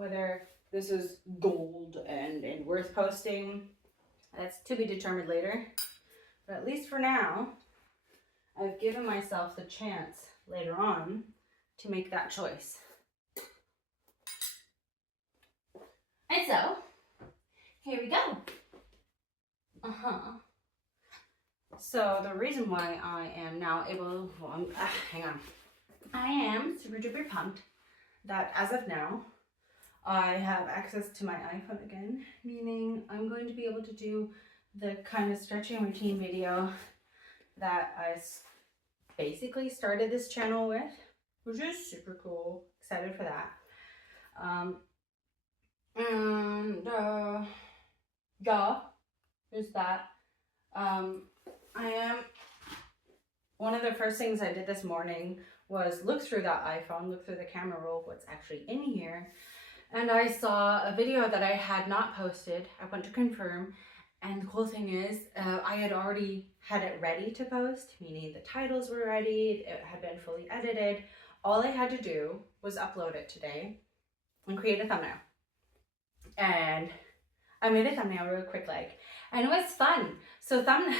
Whether this is gold and worth posting, that's to be determined later. But at least for now, I've given myself the chance later on to make that choice. And so, here we go. So the reason why I am now able, hang on. I am super duper pumped that as of now, I have access to my iPhone again, meaning I'm going to be able to do the kind of stretching routine video that I basically started this channel with, which is super cool. Excited for that. Yeah, there's that. One of the first things I did this morning was look through that iPhone, look through the camera roll, what's actually in here. And I saw a video that I had not posted. I went to confirm. And the cool thing is, I had already had it ready to post, meaning the titles were ready, it had been fully edited. All I had to do was upload it today and create a thumbnail. And I made a thumbnail real quick, and it was fun. So kind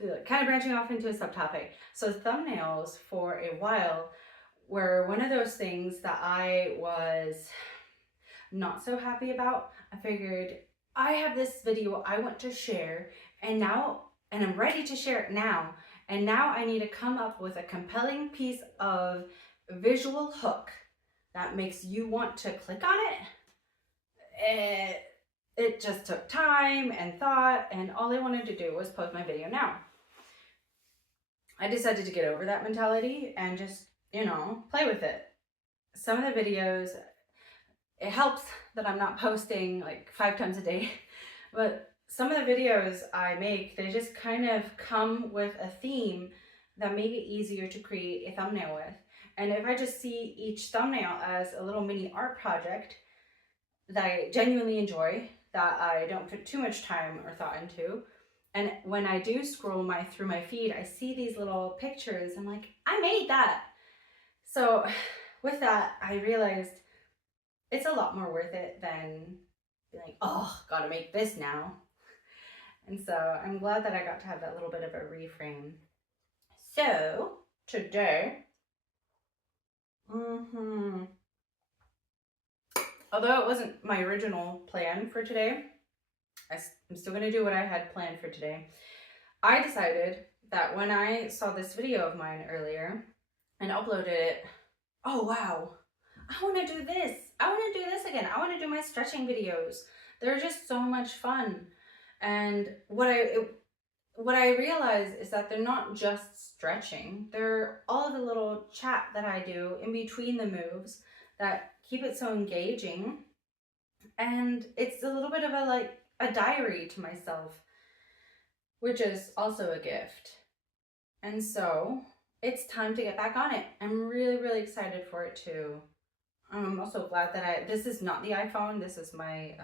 of branching off into a subtopic. So thumbnails for a while were one of those things that I was not so happy about. I figured I have this video I want to share and I'm ready to share it now. And now I need to come up with a compelling piece of visual hook that makes you want to click on it. It just took time and thought, and all I wanted to do was post my video now. I decided to get over that mentality and just, play with it. Some of the videos, it helps that I'm not posting like 5 times a day, but some of the videos I make, they just kind of come with a theme that make it easier to create a thumbnail with. And if I just see each thumbnail as a little mini art project that I genuinely enjoy, that I don't put too much time or thought into, and when I do scroll through my feed, I see these little pictures. I'm like, I made that. So with that, I realized it's a lot more worth it than being like, oh, gotta make this now. And so I'm glad that I got to have that little bit of a reframe. So today, although it wasn't my original plan for today, I'm still going to do what I had planned for today. I decided that when I saw this video of mine earlier and uploaded it, oh wow, I want to do this. I want to do this again. I want to do my stretching videos. They're just so much fun. And what I realized is that they're not just stretching. They're all of the little chat that I do in between the moves that keep it so engaging. And it's a little bit of a diary to myself, which is also a gift. And so it's time to get back on it. I'm really, really excited for it too. I'm also glad that this is not the iPhone. This is my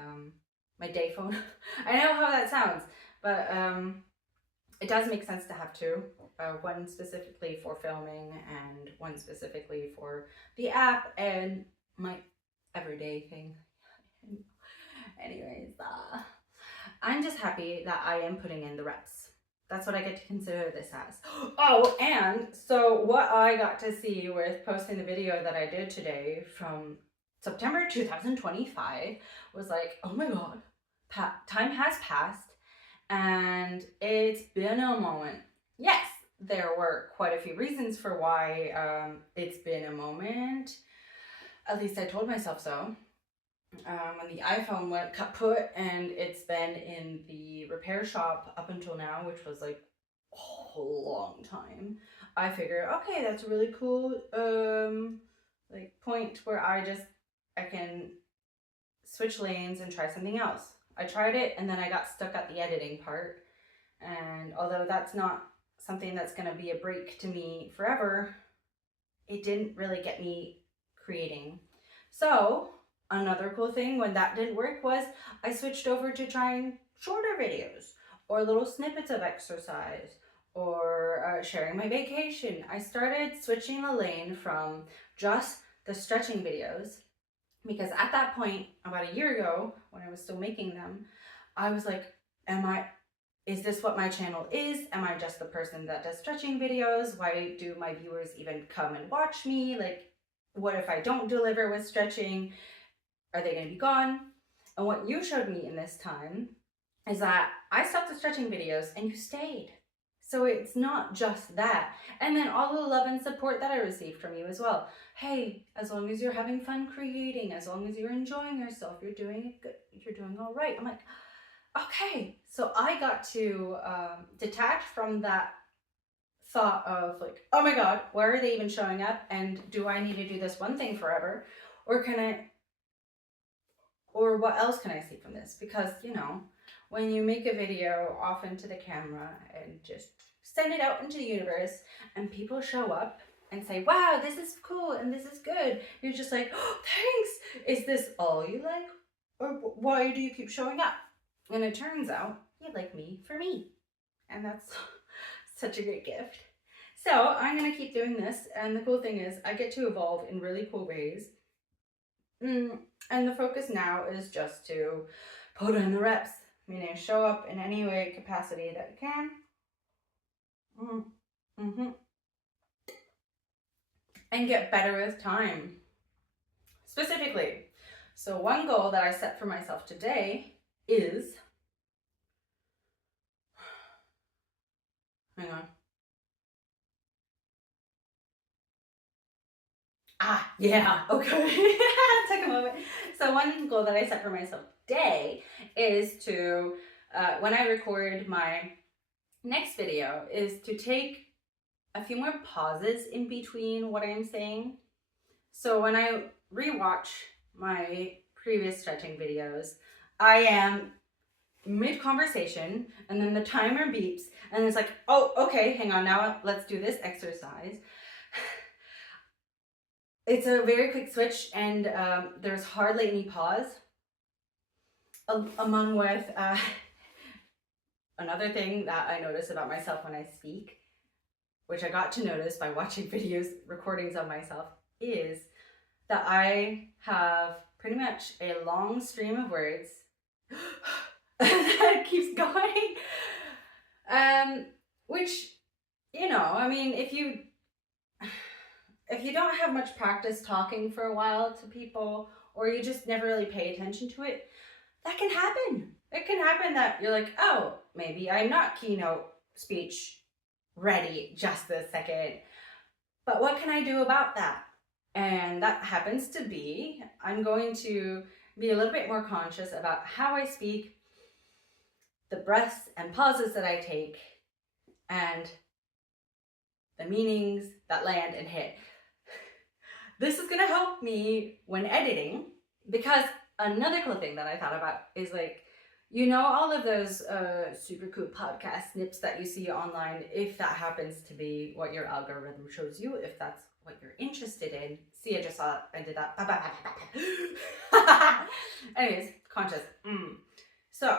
my day phone. I know how that sounds, but it does make sense to have two. One specifically for filming and one specifically for the app and my everyday thing. Anyways, I'm just happy that I am putting in the reps. That's what I get to consider this as. Oh, and so what I got to see with posting the video that I did today from September 2025 was like, oh my God, time has passed and it's been a moment. Yes, there were quite a few reasons for why it's been a moment. At least I told myself so. When the iPhone went kaput and it's been in the repair shop up until now, which was like a long time, I figured, okay, that's a really cool point where I can switch lanes and try something else. I tried it and then I got stuck at the editing part, and although that's not something that's going to be a break to me forever, it didn't really get me creating. So another cool thing when that didn't work was I switched over to trying shorter videos or little snippets of exercise or sharing my vacation. I started switching the lane from just the stretching videos, Because at that point, about a year ago, when I was still making them, I was like, is this what my channel is? Am I just the person that does stretching videos? Why do my viewers even come and watch me? Like, what if I don't deliver with stretching? Are they gonna be gone? And what you showed me in this time is that I stopped the stretching videos and you stayed. So it's not just that. And then all the love and support that I received from you as well. Hey, as long as you're having fun creating, as long as you're enjoying yourself, you're doing good, you're doing all right. I'm like, okay. So I got to detach from that thought of like, oh my God, why are they even showing up? And do I need to do this one thing forever? Or what else can I see from this? Because, when you make a video off into the camera and just send it out into the universe and people show up and say, wow, this is cool and this is good, you're just like, oh, thanks. Is this all you like? Or why do you keep showing up? And it turns out you like me for me. And that's such a great gift. So I'm going to keep doing this. And the cool thing is I get to evolve in really cool ways. And the focus now is just to put in the reps, meaning show up in any way, capacity that you can. And get better with time. Specifically, so one goal that I set for myself today is, hang on. Yeah, okay. Take a moment. So one goal that I set for myself today is to, when I record my next video, is to take a few more pauses in between what I'm saying. So when I rewatch my previous stretching videos, I am mid-conversation and then the timer beeps and it's like, oh, okay, hang on, now let's do this exercise. It's a very quick switch and there's hardly any pause. Among with another thing that I notice about myself when I speak, which I got to notice by watching recordings of myself, is that I have pretty much a long stream of words that keeps going. Which, I mean, if you don't have much practice talking for a while to people, or you just never really pay attention to it, that can happen. It can happen that you're like, oh, maybe I'm not keynote speech ready just this second. But what can I do about that? And that happens to be, I'm going to be a little bit more conscious about how I speak, the breaths and pauses that I take, and the meanings that land and hit. This is going to help me when editing, because another cool thing that I thought about is like, all of those super cool podcast snips that you see online, if that happens to be what your algorithm shows you, if that's what you're interested in. See, I did that. Anyways, conscious. So,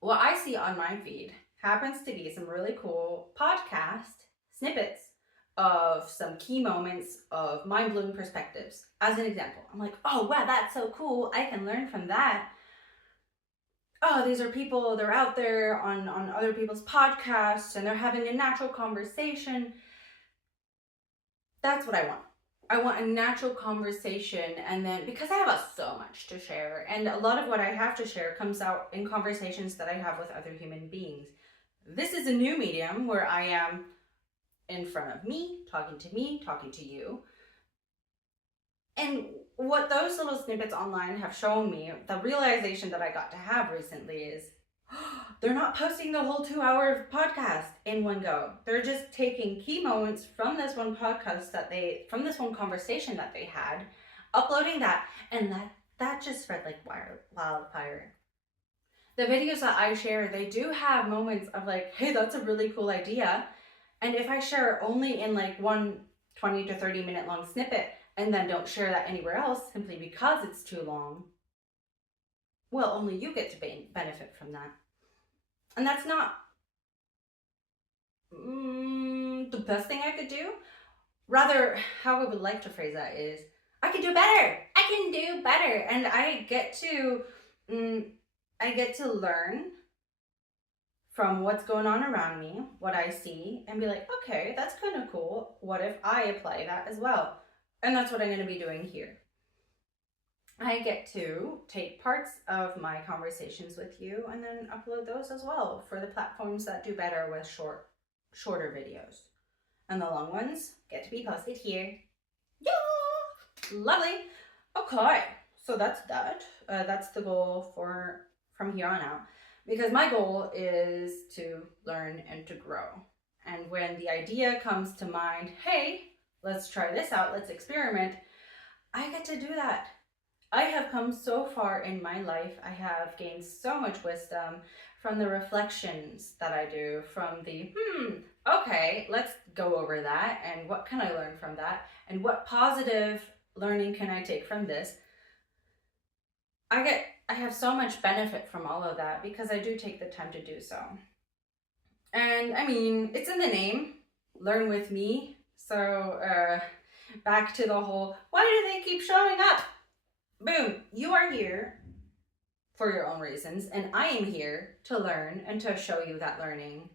what I see on my feed happens to be some really cool podcast snippets of some key moments of mind-blowing perspectives. As an example, I'm like, oh, wow, that's so cool. I can learn from that. Oh, these are people, they're out there on other people's podcasts and they're having a natural conversation. That's what I want. I want a natural conversation, and then, because I have so much to share, and a lot of what I have to share comes out in conversations that I have with other human beings. This is a new medium where I am in front of me, talking to you. And what those little snippets online have shown me, the realization that I got to have recently is, they're not posting the whole 2-hour podcast in one go. They're just taking key moments from this one podcast from this one conversation that they had, uploading that, and that just spread like wildfire. The videos that I share, they do have moments of like, hey, that's a really cool idea. And if I share only in like one 20 to 30 minute long snippet, and then don't share that anywhere else simply because it's too long, well, only you get to benefit from that. And that's not the best thing I could do. Rather, how I would like to phrase that is, I can do better. I can do better. And I get to learn from what's going on around me, what I see, and be like, okay, that's kind of cool. What if I apply that as well? And that's what I'm going to be doing here. I get to take parts of my conversations with you and then upload those as well for the platforms that do better with shorter videos. And the long ones get to be posted here. Yeah! Lovely. Okay, so that's that. That's the goal for from here on out. Because my goal is to learn and to grow. And when the idea comes to mind, hey, let's try this out, let's experiment, I get to do that. I have come so far in my life. I have gained so much wisdom from the reflections that I do, from the, okay, let's go over that, and what can I learn from that, and what positive learning can I take from this. I have so much benefit from all of that because I do take the time to do so. And I mean, it's in the name, learn with me. So back to the whole, why do they keep showing up? Boom, you are here for your own reasons, and I am here to learn and to show you that learning.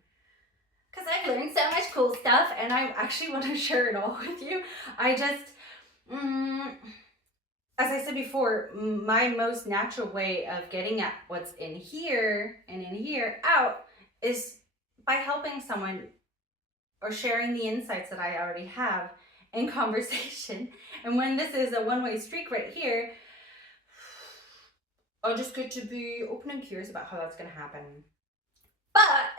Because I've learned so much cool stuff, and I actually want to share it all with you. I just, as I said before, my most natural way of getting at what's in here and in here out is by helping someone or sharing the insights that I already have in conversation. And when this is a one-way streak right here, I'll just get to be open and curious about how that's going to happen. But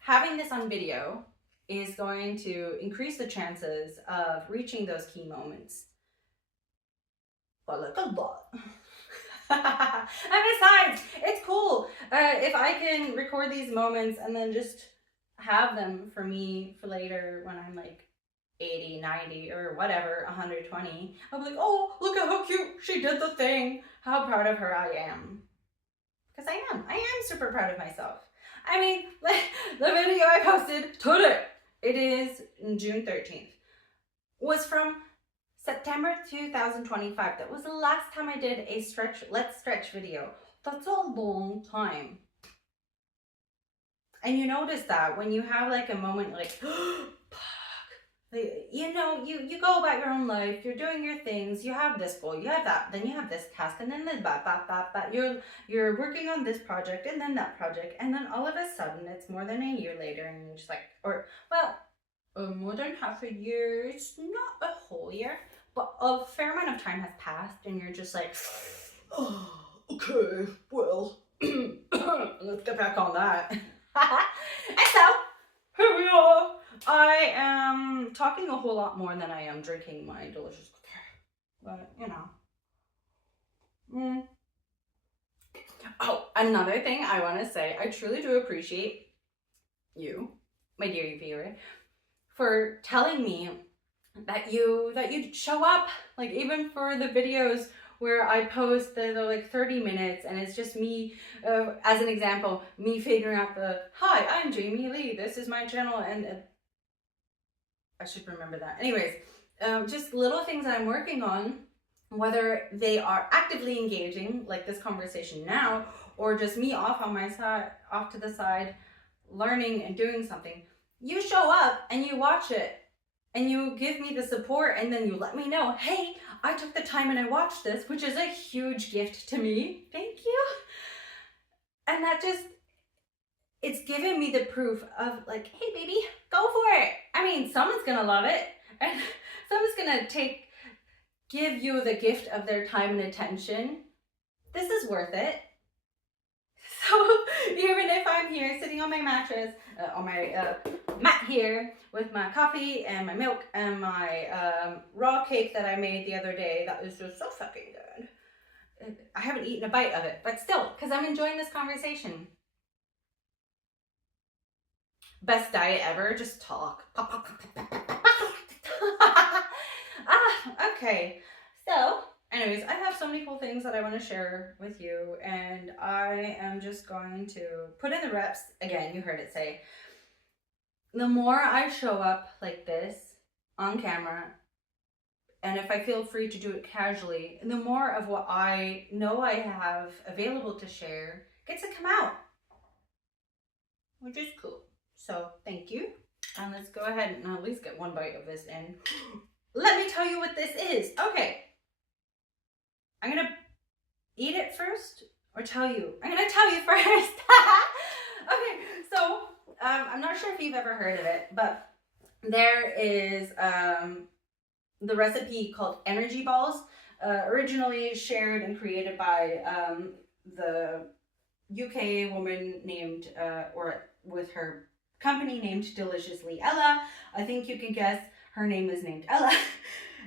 having this on video is going to increase the chances of reaching those key moments. But like a lot. And besides, it's cool if I can record these moments and then just have them for me for later when I'm like 80, 90, or whatever, 120. I'll be like, oh, look at how cute she did the thing. How proud of her I am. Because I am super proud of myself. I mean, the video I posted today, it is June 13th, was from September 2025. That was the last time I did a Let's Stretch video. That's a long time. And you notice that when you have like a moment like, you know, you go about your own life, you're doing your things, you have this goal, you have that, then you have this task, and then you're working on this project, and then that project, and then all of a sudden it's more than a year later, and you're just like, more than half a year, it's not a whole year, but a fair amount of time has passed, and you're just like, oh, okay, well, let's get back on that. And so, here we are. I am talking a whole lot more than I am drinking my delicious coffee, but you know. Oh, another thing I want to say, I truly do appreciate you, my dear viewer, for telling me that you show up, like even for the videos where I post they're like 30 minutes and it's just me, as an example, me figuring out hi, I'm Jamie Lee, this is my channel, and I should remember that. Anyways, just little things that I'm working on, whether they are actively engaging, like this conversation now, or just me off to the side, learning and doing something. You show up and you watch it and you give me the support, and then you let me know, hey, I took the time and I watched this, which is a huge gift to me. Thank you. And that just, it's given me the proof of like, hey baby, go for it. I mean, someone's gonna love it, and someone's gonna give you the gift of their time and attention. This is worth it. So even if I'm here sitting on my mattress, on my mat here with my coffee and my milk and my raw cake that I made the other day, that was just so fucking good. I haven't eaten a bite of it, but still, because I'm enjoying this conversation. Best diet ever, just talk. Okay. So, anyways, I have so many cool things that I want to share with you, and I am just going to put in the reps. Again, you heard it say, the more I show up like this on camera and if I feel free to do it casually, the more of what I know I have available to share gets to come out, which is cool. So thank you. And let's go ahead and at least get one bite of this in. Let me tell you what this is. Okay. I'm going to eat it first or tell you? I'm going to tell you first. Okay. So I'm not sure if you've ever heard of it, but there is the recipe called energy balls, originally shared and created by the UK woman named, or with her company named Deliciously Ella. I think you can guess her name is named Ella.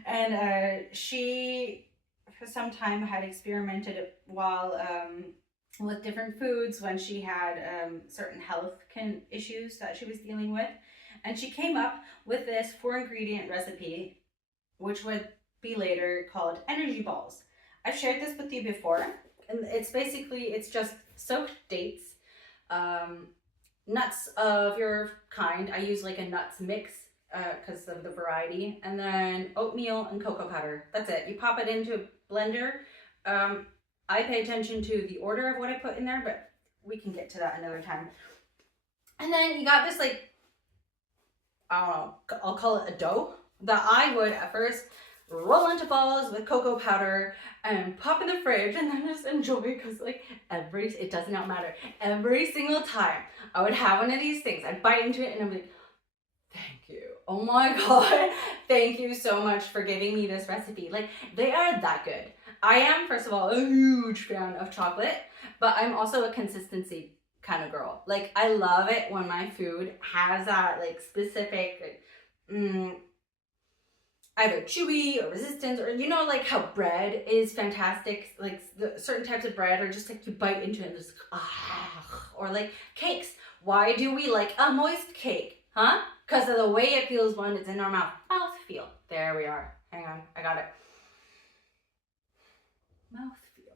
And she, for some time, had experimented while with different foods when she had certain health issues that she was dealing with. And she came up with this 4-ingredient recipe, which would be later called energy balls. I've shared this with you before, and it's just soaked dates, nuts of your kind. I use like a nuts mix because of the variety, and then oatmeal and cocoa powder. That's it. You pop it into a blender. I pay attention to the order of what I put in there, but we can get to that another time. And then you got this, like, I don't know, I'll call it a dough that I would at first roll into balls with cocoa powder and pop in the fridge and then just enjoy, because like it does not matter. Every single time I would have one of these things, I'd bite into it and I'd be like, thank you. Oh my God. Thank you so much for giving me this recipe. Like, they are that good. I am, first of all, a huge fan of chocolate, but I'm also a consistency kind of girl. Like, I love it when my food has that like specific, like, either chewy or resistance, or you know, like how bread is fantastic, like certain types of bread are just like you bite into it and just or like cakes. Why do we like a moist cake? Huh? Because of the way it feels when it's in our mouth. Mouth feel. There we are. Hang on, I got it. Mouth feel.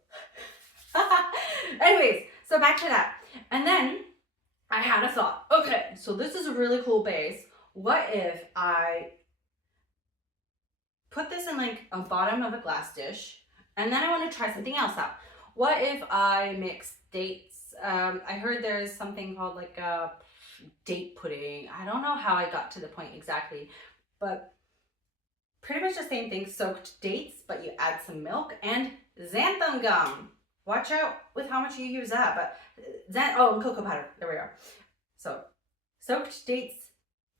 Anyways, so back to that. And then I had a thought. Okay, so this is a really cool base. What if I put this in like a bottom of a glass dish, and then I want to try something else out? What if I mix dates? I heard there's something called like a date pudding. I don't know how I got to the point exactly, but pretty much the same thing. Soaked dates, but you add some milk and xanthan gum. Watch out with how much you use that, but and cocoa powder. There we are. So soaked dates,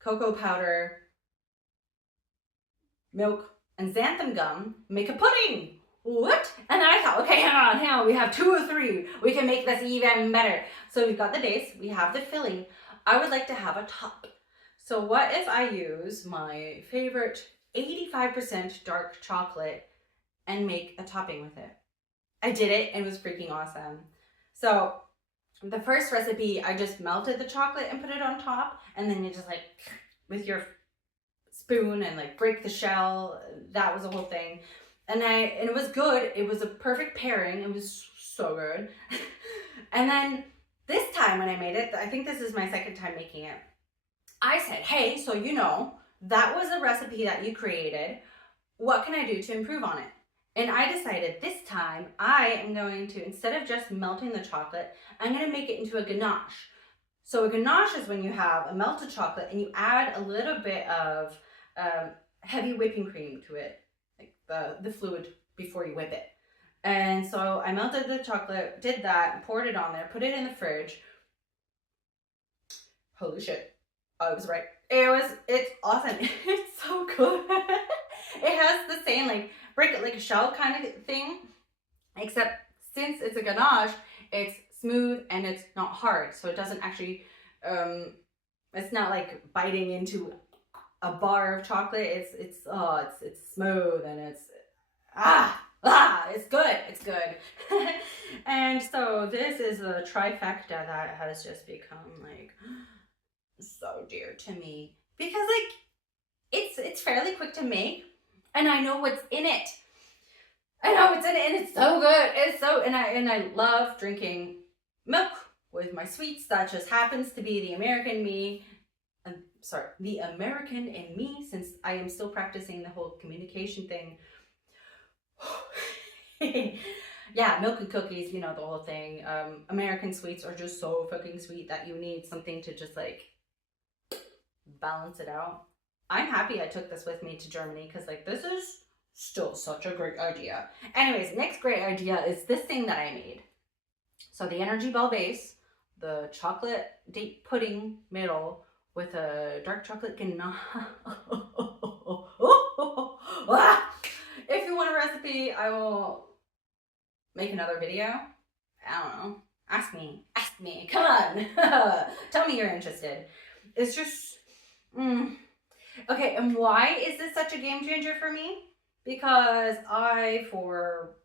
cocoa powder, milk, and xanthan gum make a pudding. What? And then I thought, okay, hang on, we have 2 or 3. We can make this even better. So we've got the base, we have the filling. I would like to have a top. So what if I use my favorite 85% dark chocolate and make a topping with it? I did it and it was freaking awesome. So the first recipe, I just melted the chocolate and put it on top, and then you just like with your spoon and like break the shell. That was the whole thing. And it was good. It was a perfect pairing. It was so good. And then this time when I made it, I think this is my second time making it, I said, hey, so you know, that was a recipe that you created. What can I do to improve on it? And I decided this time I am going to, instead of just melting the chocolate, I'm going to make it into a ganache. So a ganache is when you have a melted chocolate and you add a little bit of heavy whipping cream to it, like the fluid before you whip it. And so I melted the chocolate, did that, poured it on there, put it in the fridge. Holy shit, I was right. It's awesome. It's so good. It has the same like break it like a shell kind of thing, except since it's a ganache, it's smooth and it's not hard, so it doesn't actually it's not like biting into a bar of chocolate. It's smooth and it's it's good. And so this is a trifecta that has just become like so dear to me, because like it's fairly quick to make, and I know what's in it. I know what's in it, and it's so good. It's so, and I love drinking milk with my sweets. That just happens to be the American me. And the American in me, since I am still practicing the whole communication thing. Yeah, milk and cookies, you know, the whole thing. American sweets are just so fucking sweet that you need something to just like balance it out. I'm happy I took this with me to Germany because like this is still such a great idea. Anyways, next great idea is this thing that I made. So the energy ball base, the chocolate date pudding middle with a dark chocolate ganache. If you want a recipe, I will make another video. I don't know. Ask me. Come on. Tell me you're interested. It's just, okay, and why is this such a game changer for me? Because I, for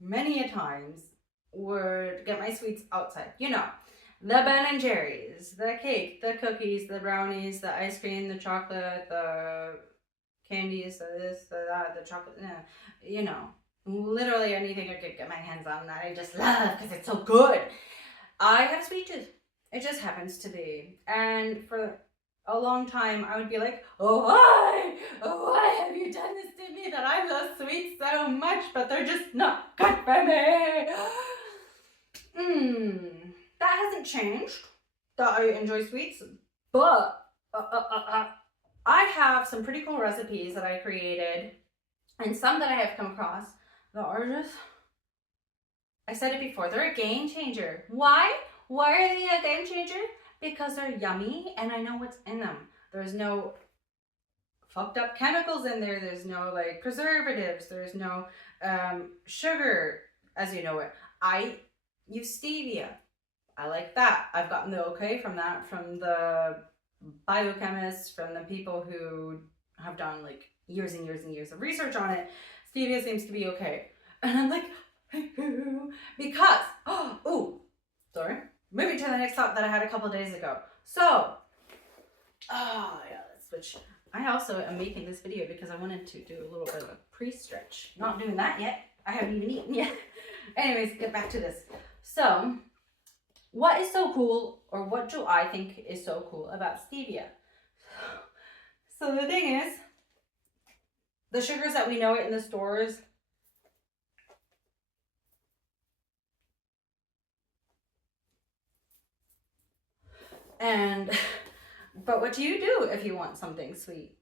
many a times, would get my sweets outside. You know, the Ben and Jerry's, the cake, the cookies, the brownies, the ice cream, the chocolate, the candies, the this, the that, the chocolate, you know, literally anything I could get my hands on that I just love because it's so good. I have a sweet tooth. It just happens to be. And for a long time, I would be like, oh, why have you done this to me that I love sweets so much, but they're just not good for me? That hasn't changed, that I enjoy sweets, but I have some pretty cool recipes that I created and some that I have come across that are just, I said it before, they're a game changer. Why? Why are they a game changer? Because they're yummy and I know what's in them. There's no fucked up chemicals in there. There's no like preservatives. There's no sugar, as you know it. I use stevia. I like that. I've gotten the okay from that from the biochemists, from the people who have done like years and years and years of research on it. Stevia seems to be okay. And I'm like, because, moving to the next thought that I had a couple days ago. So, let's switch. I also am making this video because I wanted to do a little bit of a pre-stretch. Not doing that yet. I haven't even eaten yet. Anyways, get back to this. So, what is so cool, or what do I think is so cool about stevia? So the thing is, the sugars that we know it in the stores, but what do you do if you want something sweet?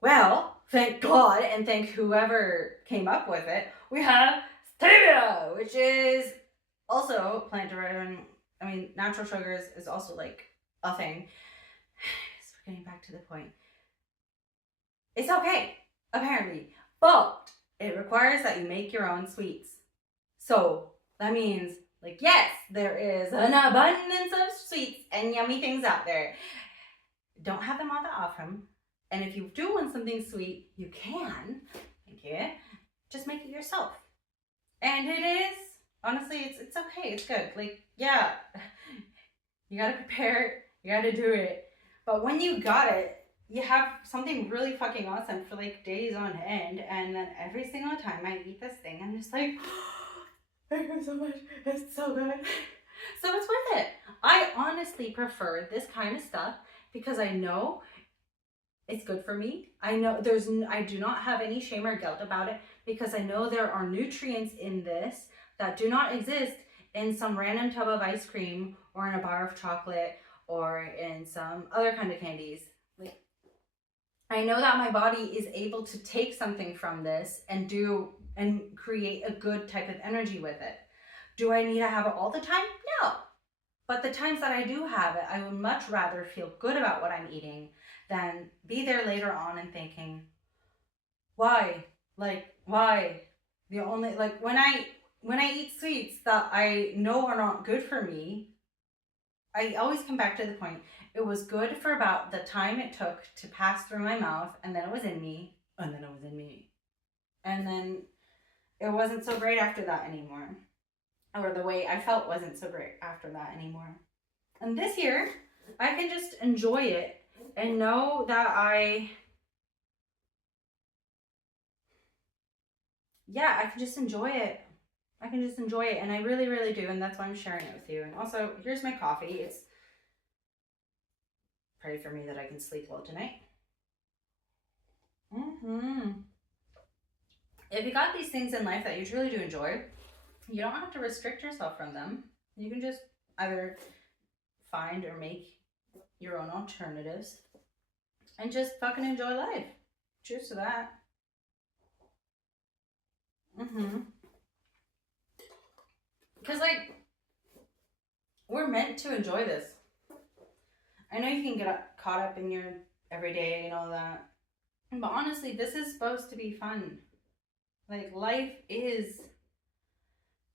Well, thank God and thank whoever came up with it, we have stevia, which is also plant derived. I mean, natural sugars is also like a thing. So we're getting back to the point. It's okay, apparently, but it requires that you make your own sweets. So that means, like, yes, there is an abundance of sweets and yummy things out there. Don't have them all that often. And if you do want something sweet, you can. Thank you. Just make it yourself. And it is, honestly, it's okay. It's good. Like, yeah, you gotta prepare it. You gotta do it. But when you got it, you have something really fucking awesome for like days on end. And then every single time I eat this thing, I'm just like, thank you so much. It's so good. So it's worth it. I honestly prefer this kind of stuff because I know it's good for me. I know I do not have any shame or guilt about it because I know there are nutrients in this that do not exist in some random tub of ice cream or in a bar of chocolate or in some other kind of candies. Like, I know that my body is able to take something from this and create a good type of energy with it. Do I need to have it all the time? No. But the times that I do have it, I would much rather feel good about what I'm eating than be there later on and thinking, why? Like, why? The only, like, when I eat sweets that I know are not good for me, I always come back to the point. It was good for about the time it took to pass through my mouth, and then it was in me, and then it was in me. And then it wasn't so great after that anymore. Or the way I felt wasn't so great after that anymore. And this year, I can just enjoy it and know that I can just enjoy it. I can just enjoy it, and I really, really do, and that's why I'm sharing it with you. And also, here's my coffee. It's pray for me that I can sleep well tonight. If you got these things in life that you truly do enjoy, you don't have to restrict yourself from them. You can just either find or make your own alternatives and just fucking enjoy life. Cheers to that. Because, like, we're meant to enjoy this. I know you can get caught up in your everyday and all that. But honestly, this is supposed to be fun. Like, life is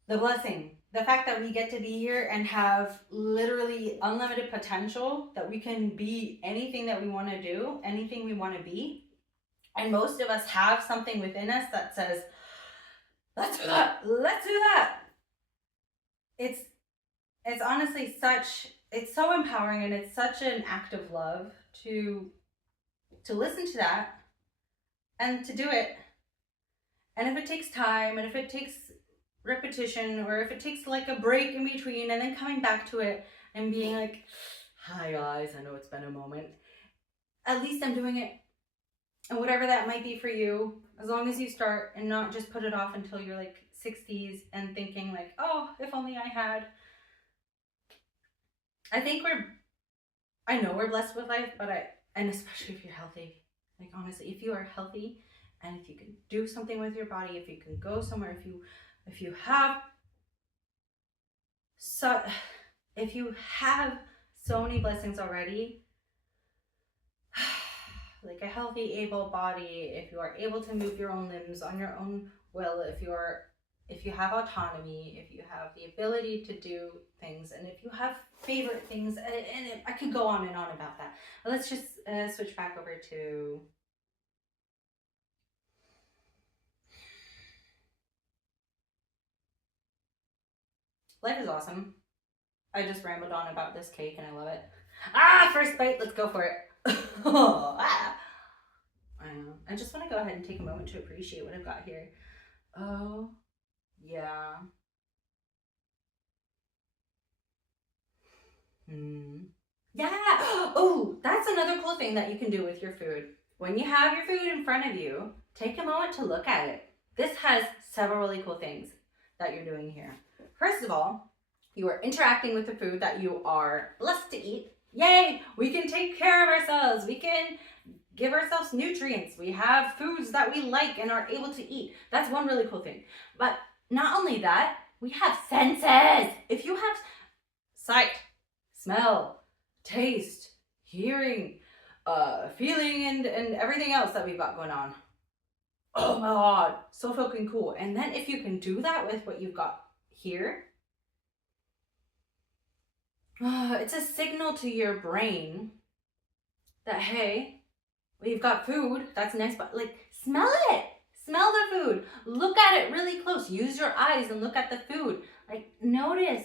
the blessing. The fact that we get to be here and have literally unlimited potential, that we can be anything that we want to do, anything we want to be. And most of us have something within us that says, let's do that. Let's do that. It's honestly it's so empowering, and it's such an act of love to listen to that and to do it. And if it takes time, and if it takes repetition, or if it takes like a break in between and then coming back to it and being like, hi guys, I know it's been a moment, at least I'm doing it. And whatever that might be for you, as long as you start and not just put it off until you're like 60s and thinking like, oh, if only I had. I think I know we're blessed with life, and especially if you're healthy. Like, honestly, if you are healthy and if you can do something with your body, if you can go somewhere, if you have so many blessings already, like a healthy, able body, if you are able to move your own limbs on your own will, if you have autonomy, if you have the ability to do things, and if you have favorite things, and I could go on and on about that. But let's just switch back over to life is awesome. I just rambled on about this cake and I love it. First bite, let's go for it. I know. I just want to go ahead and take a moment to appreciate what I've got here. Oh, yeah. Yeah. Oh, that's another cool thing that you can do with your food. When you have your food in front of you, take a moment to look at it. This has several really cool things that you're doing here. First of all, you are interacting with the food that you are blessed to eat. Yay! We can take care of ourselves. We can give ourselves nutrients. We have foods that we like and are able to eat. That's one really cool thing. But not only that, we have senses. If you have sight, smell, taste, hearing, feeling, and everything else that we've got going on. Oh my God, so fucking cool. And then if you can do that with what you've got here, it's a signal to your brain that, hey, we've got food, that's nice, but like, smell it. Smell the food. Look at it really close. Use your eyes and look at the food. Like, notice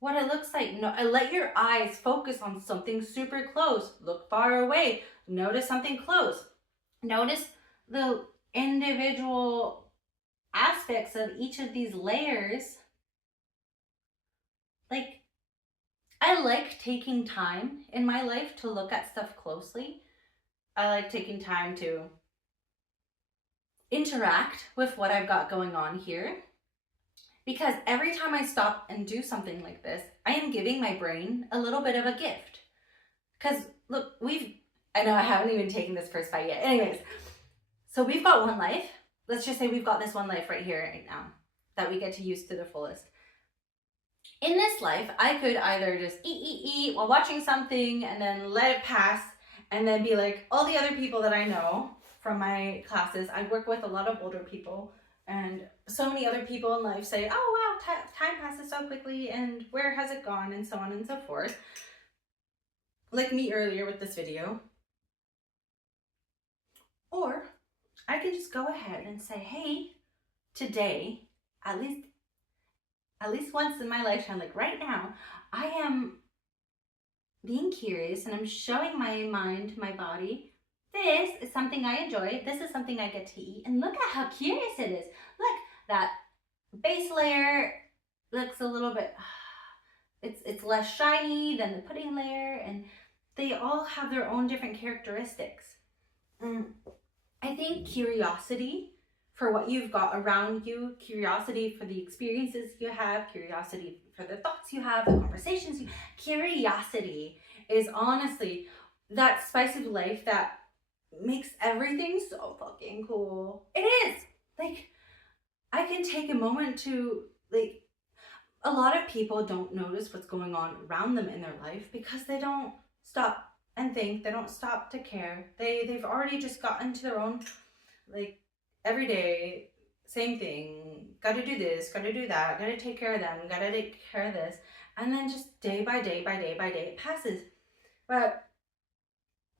what it looks like. No, let your eyes focus on something super close. Look far away. Notice something close. Notice the individual aspects of each of these layers. Like, I like taking time in my life to look at stuff closely. I like taking time to interact with what I've got going on here. Because every time I stop and do something like this, I am giving my brain a little bit of a gift. Because look, I know I haven't even taken this first bite yet. Anyways, so we've got one life. Let's just say we've got this one life right here, right now, that we get to use to the fullest. In this life, I could either just eat while watching something and then let it pass and then be like all the other people that I know from my classes. I work with a lot of older people, and so many other people in life say, oh wow, time passes so quickly, and where has it gone, and so on and so forth. Like me earlier with this video. Or I can just go ahead and say, hey, today, at least once in my lifetime, like right now, I am being curious and I'm showing my mind, my body, this is something I enjoy. This is something I get to eat. And look at how curious it is. Look, that base layer looks a little bit, it's less shiny than the pudding layer. And they all have their own different characteristics. I think curiosity for what you've got around you, curiosity for the experiences you have, curiosity for the thoughts you have, the conversations you, curiosity is honestly that spice of life that makes everything so fucking cool. It is. Like, I can take a moment to, like, a lot of people don't notice what's going on around them in their life because they don't stop and think. They don't stop to care. They've already just gotten to their own, like, every day, same thing. Gotta do this, gotta do that, gotta take care of them, gotta take care of this. And then just day by day by day by day, it passes. But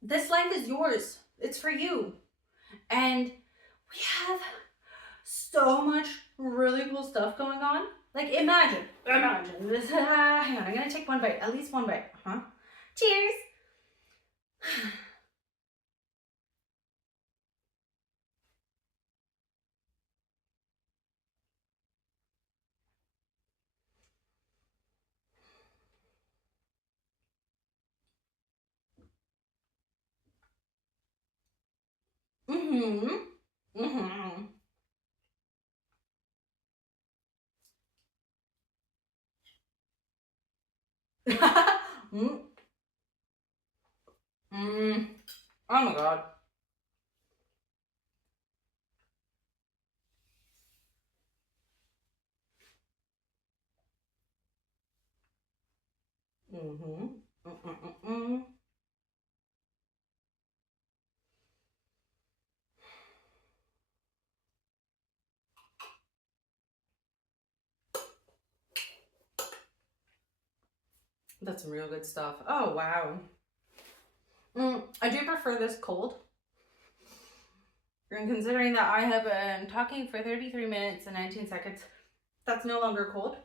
this life is yours. It's for you. And we have so much really cool stuff going on. Like, imagine this. Hang on, I'm gonna take one bite, at least one bite. Cheers. mm. Mm. Oh my god. That's some real good stuff. Oh wow. I do prefer this cold. And considering that I have been talking for 33 minutes and 19 seconds, that's no longer cold.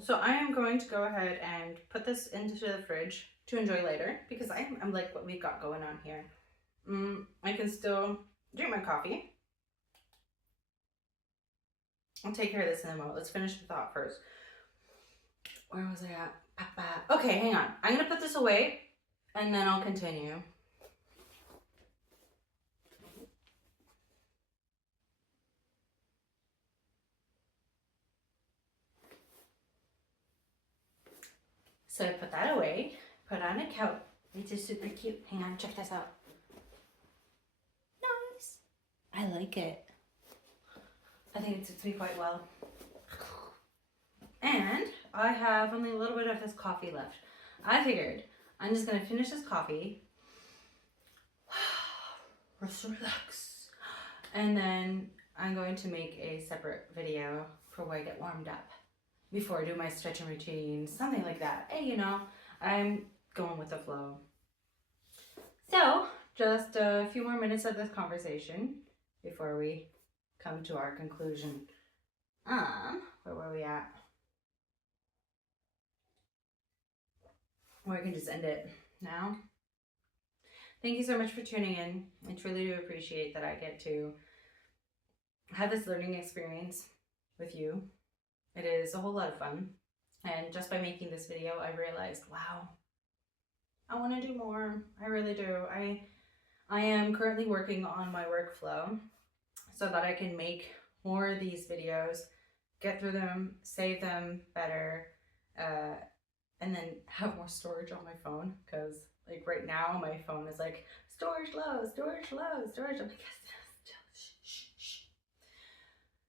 So I am going to go ahead and put this into the fridge to enjoy later because I'm like what we've got going on here. I can still drink my coffee. I'll take care of this in a moment. Let's finish the thought first. Where was I at? Okay, hang on. I'm gonna put this away and then I'll continue. So I put that away, put on a couch, which is super cute. Hang on, check this out. Nice. I like it. I think it suits me quite well. And I have only a little bit of this coffee left. I figured I'm just gonna finish this coffee. Just relax. And then I'm going to make a separate video for when I get warmed up. Before I do my stretching routine, something like that. Hey, you know, I'm going with the flow. So, just a few more minutes of this conversation before we come to our conclusion. Where were we at? Or I can just end it now. Thank you so much for tuning in. I truly do appreciate that I get to have this learning experience with you. It is a whole lot of fun. And just by making this video, I realized, wow, I want to do more. I really do. I am currently working on my workflow so that I can make more of these videos, get through them, save them better, and then have more storage on my phone. Because like right now, my phone is like, storage low, storage low, storage. I'm like, shh.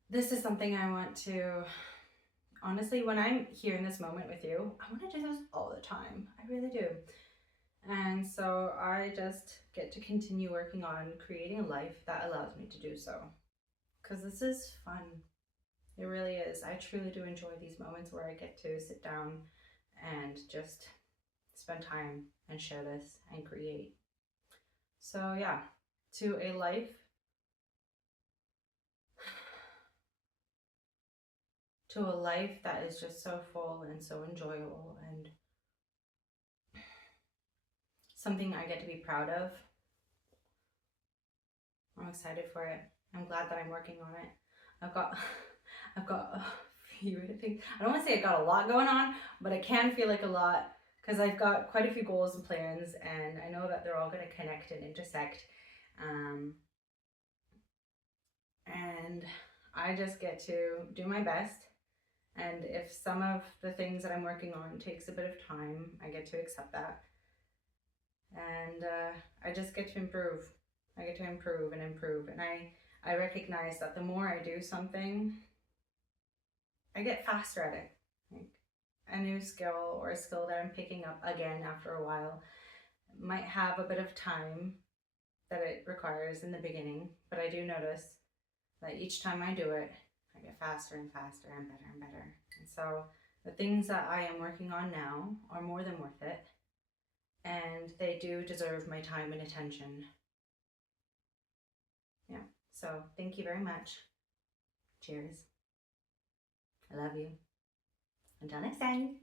This is something I want to... Honestly, when I'm here in this moment with you, I want to do this all the time. I really do. And so I just get to continue working on creating a life that allows me to do so. Because this is fun. It really is. I truly do enjoy these moments where I get to sit down and just spend time and share this and create. So yeah, to a life that is just so full and so enjoyable and something I get to be proud of. I'm excited for it. I'm glad that I'm working on it. I've got a few things. I don't want to say I got a lot going on, but it can feel like a lot because I've got quite a few goals and plans, and I know that they're all going to connect and intersect. And I just get to do my best. And if some of the things that I'm working on takes a bit of time, I get to accept that. And I just get to improve. I get to improve and improve. And I recognize that the more I do something, I get faster at it. Like a new skill or a skill that I'm picking up again after a while might have a bit of time that it requires in the beginning, but I do notice that each time I do it, I get faster and faster and better and better. And so the things that I am working on now are more than worth it, and they do deserve my time and attention. Yeah, so thank you very much. Cheers. I love you. Until next time.